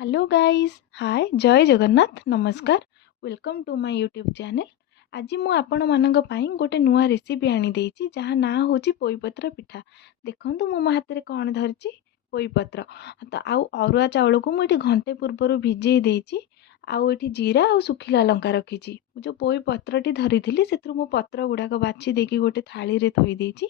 Hello guys hi जय जगन्नाथ नमस्कार welcome to my YouTube channel. आज मु आपण मानक पई गोटे नुआ रेसिपी आनी देछि जहाँ ना होछि पोईपत्र पिठा। देखंतु मो हाथ रे कोन धरछि पोईपत्र तो आउ अरुआ चाउल को मु घंटे पूर्व भिजई देछि। आउ एठी जीरा आउ सुखिला लंका रखिछि। जो पोई पत्रटी धरिथिली सेथु मु पत्र गुडाक बाछि देकी गोटे थाली रे थोई देछि।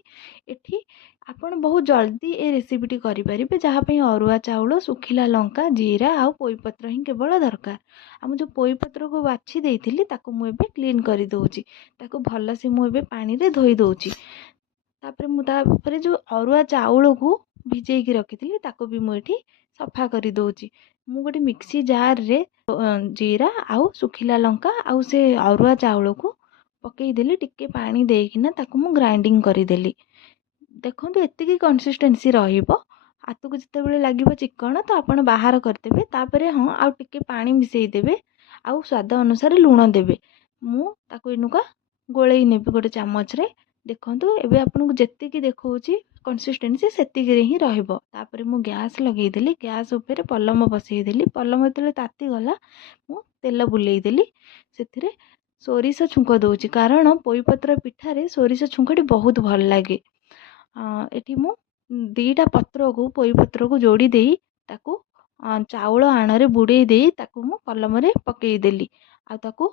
एठी आपण बहुत जल्दी ए रेसिपीटी करि परिबे जहाँ पई अरुआ चाउल सुखिला लंका जीरा आउ पोईपत्र ही केवल दरकार। आ जो पोईपत्र को बाछि देइथिली ताको मु एबे क्लीन करि दोछि। ताको भल से मु एबे पानी रे धोई दोछि। तापरे मु तापरे जो अरुआ चाउल को भिजेई की रखिथिली ताको भी मु एठी सफा करि दोछि। मु गोटे मिक्सी जार रे जीरा आउ सुखिला लंका आउ से अरुआ चाउल को पकई देली टिके पानी देकिना ताको मु ग्राइंडिंग करि देली। देखो एतिकी कंसिस्टेंसी रहिबो। हाथ को जिते लगे चिकन तो आप बाहर करदेवे। तापर हाँ आउ टिके पानी मिसई देवे आउ स्वाद अनुसार लुण देवे। मुझे इनुका गोलई नेबी गोटे चामच रे। देखो एबे आपन को जेतिकी देखौची कंसिस्टेंसी सेतिकी रे ही रहिबो। तापर मु गैस लगेदेली। गैस ऊपर पलम बसई देली। पलम जेतले ताती गला मु तेल बुलेई देली। सेथिरे सोरिष छुंक दउची कारण पोईपत्र पिठारे सोरिष छुंकटी बहुत भल लागे। एठी मु दीटा पत्र को पोई पत्र को जोड़ी देई ताकू चाउल आण रे बुड़े देई ताकू मु पलम रे पकई देली। आ ताकू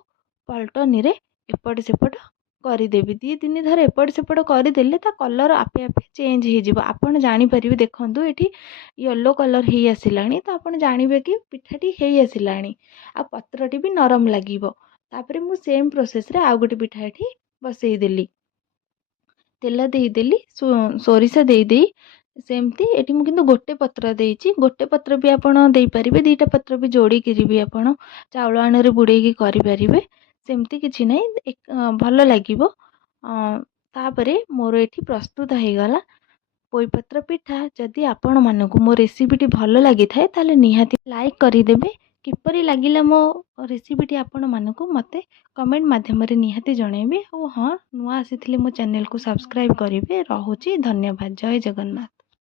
पलटनी रे एपट सेपट करी देबी। दी तीन थर एपट सेपट करी देले ता कलर आपे आपे चेंज हो जिवो। आपण जानि परिबे। देखंतु एठी येलो कलर हेई आसिलानी तो आपण जानिबे कि पिठाटी हेई आसिलानी। आ पत्रटी भी नरम लागिवो। तापरे मु सेम प्रोसेस रे आ गोटे पिठा एठी बसई देली। तेल देदेली सोरिष देदेई सेमती एटी मु किंतु गोटे पत्र देइछि। गोटे पत्र भी आपण देई परिबे। दीटा पत्र भी जोड़ी करी भी आपण चाउल आणरे बुड़ेकी करि परिबे। सेमती किछि नै भल लागिवो। तापरे मोर एठी प्रस्तुत हे गला पोईपत्र पिठा। जदि आपण मानकु मो रेसिपीटी भल लागि थाए ताले निहाती लाइक करि देबे। किपरि लागिला मो रेसिपीटी आपण मानकु मते कमेंट माध्यम रे निहाती जणेबे। और हाँ नुआ आसीथिले मो चैनल को सब्सक्राइब करिवे। रहुछि धन्यवाद जय जगन्नाथ।